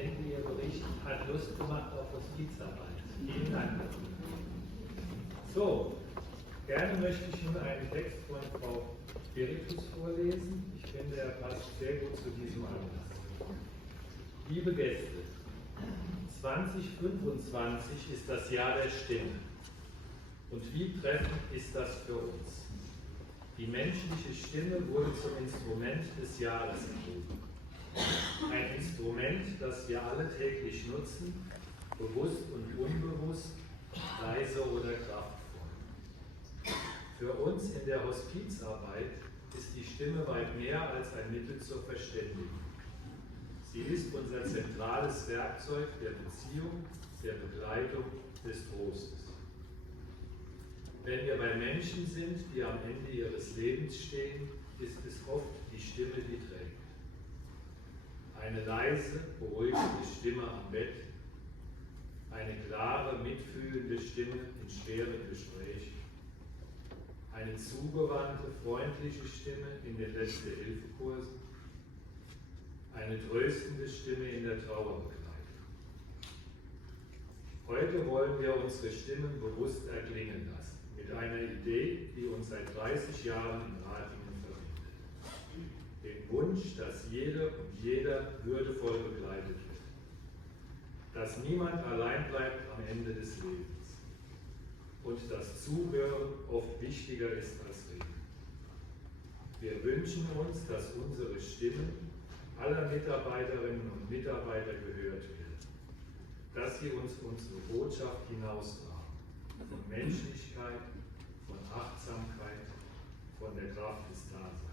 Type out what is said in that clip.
denke, Ihr Bericht hat Lust gemacht auf Hospizarbeit. Vielen Dank. So, gerne möchte ich nun einen Text von Frau Spiritus vorlesen. Ich finde, er passt sehr gut zu diesem Anlass. Liebe Gäste, 2025 ist das Jahr der Stimme. Und wie treffend ist das für uns? Die menschliche Stimme wurde zum Instrument des Jahres erhoben. Ein Instrument, das wir alle täglich nutzen, bewusst und unbewusst, leise oder kraftvoll. Für uns in der Hospizarbeit ist die Stimme weit mehr als ein Mittel zur Verständigung. Sie ist unser zentrales Werkzeug der Beziehung, der Begleitung, des Trostes. Wenn wir bei Menschen sind, die am Ende ihres Lebens stehen, ist es oft die Stimme, die trägt. Eine leise, beruhigende Stimme am Bett, eine klare, mitfühlende Stimme in schweren Gesprächen, eine zugewandte, freundliche Stimme in den Letzte-Hilfe-Kursen, eine tröstende Stimme in der Trauerbegleitung. Heute wollen wir unsere Stimmen bewusst erklingen lassen, mit einer Idee, die uns seit 30 Jahren in Ratingen verbindet. Den Wunsch, dass jede und jeder würdevoll begleitet wird. Dass niemand allein bleibt am Ende des Lebens. Und dass Zuhören oft wichtiger ist als Reden. Wir wünschen uns, dass unsere Stimmen aller Mitarbeiterinnen und Mitarbeiter gehört werden. Dass sie uns unsere Botschaft hinaustragen. Von Menschlichkeit, von Achtsamkeit, von der Kraft des Daseins.